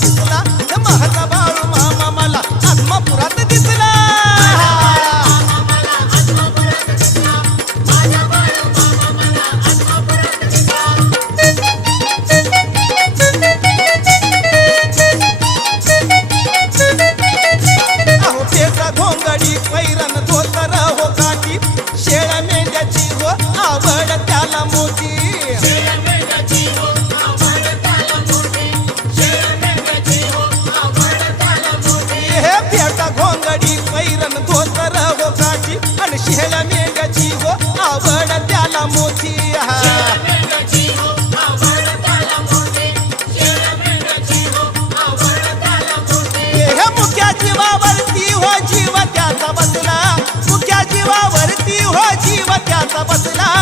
दिसला माझा बाळू मामा मला आत्मापुरात दिसला अहो पेटा घोंगडी पैरण धोतर हो काठी शेळ्या मेंढ्याची हो आवड त्याला मोठी हे पेटा घोंगडी पैरण धोतर हो काठी आणि शेळ्या मेंढ्याची हो आवड त्याला मोठी हे मुख्या जीवावरती हो जीव त्याचा बसला मुख्या जीवावरती हो जीव त्याचा बसला